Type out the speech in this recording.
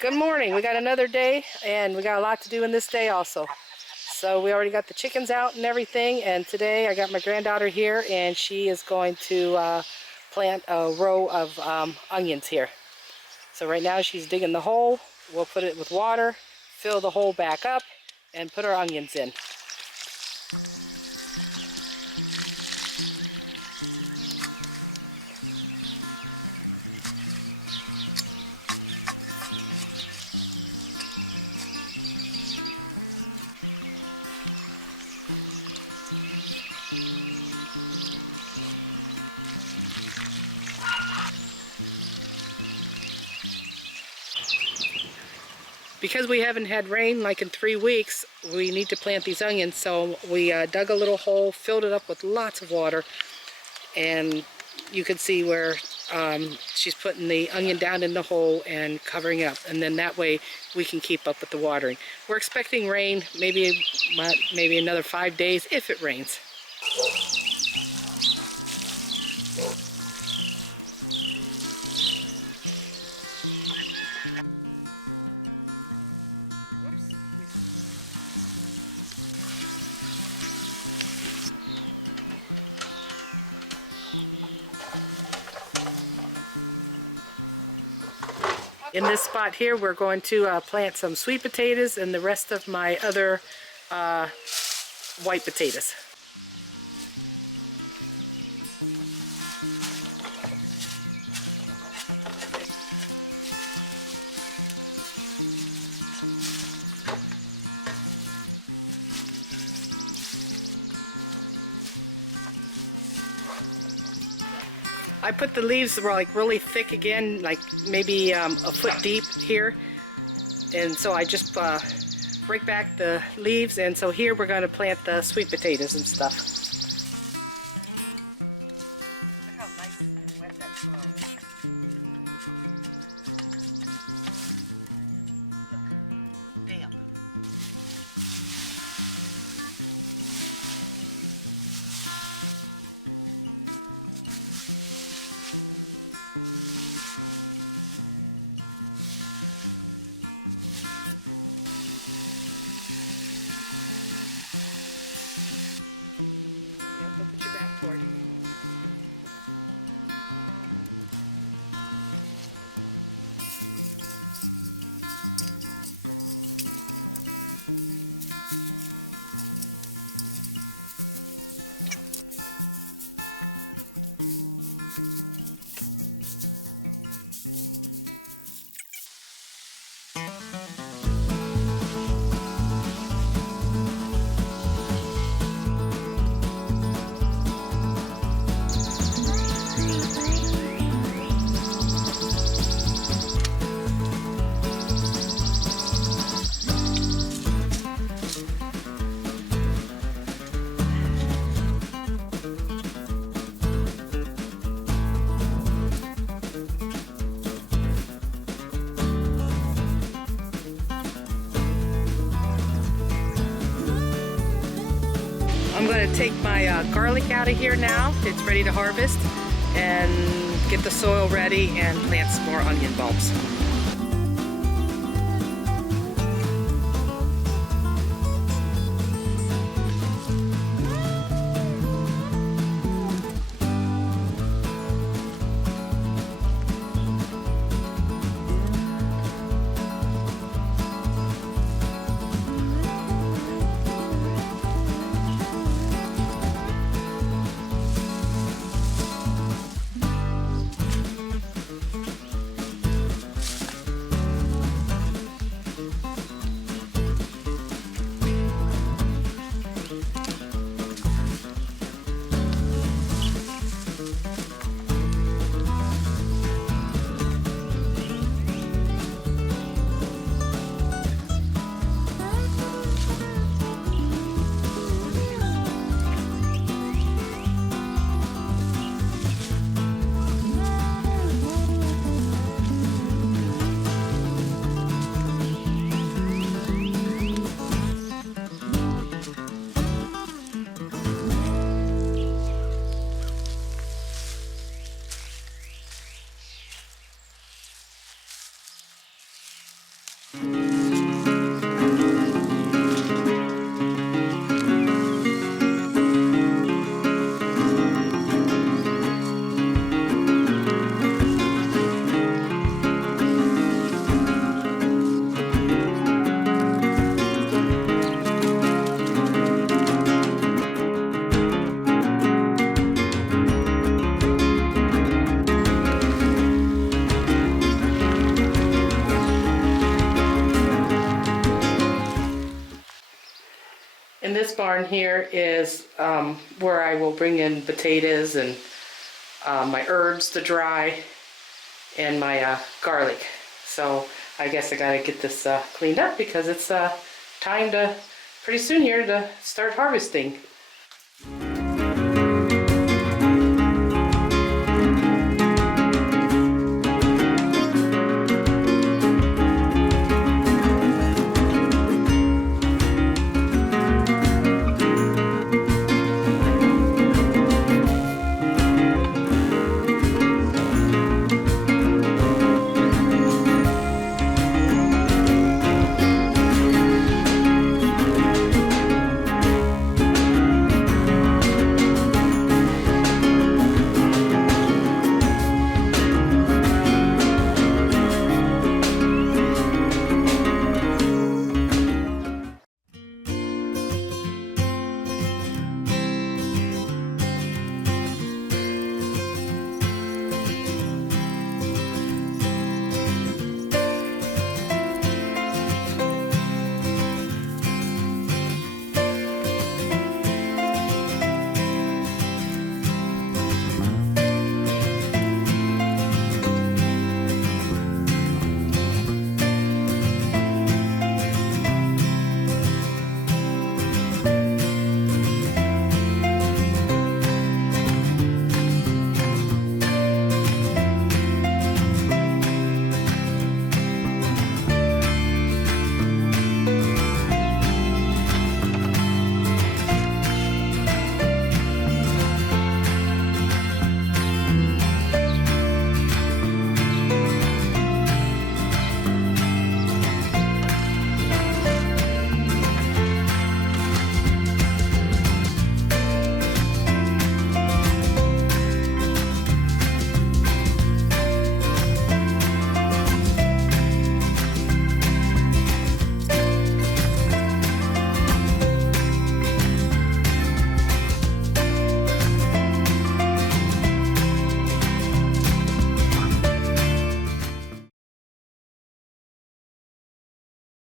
Good morning. We got another day, and we got a lot to do in this day also. So we already got the chickens out and everything, and today I got my granddaughter here, and she is going to plant a row of onions here. So right now she's digging the hole. We'll put it with water, fill the hole back up, and put our onions in. Because we haven't had rain like in 3 weeks, we need to plant these onions, so we dug a little hole, filled it up with lots of water, and you can see where she's putting the onion down in the hole and covering it up, and then that way we can keep up with the watering. We're expecting rain, maybe another 5 days if it rains. In this spot here, we're going to plant some sweet potatoes and the rest of my other white potatoes. I put the leaves that were like really thick again, like maybe a foot deep here, and so I just break back the leaves, and so here we're going to plant the sweet potatoes and stuff. Look how nice and wet that soil is. Damp. Put your back toward. I'm going to take my garlic out of here now. It's ready to harvest, and get the soil ready and plant some more onion bulbs. In this barn here is where I will bring in potatoes and my herbs to dry and my garlic. So I guess I gotta get this cleaned up because it's time to, pretty soon here, to start harvesting.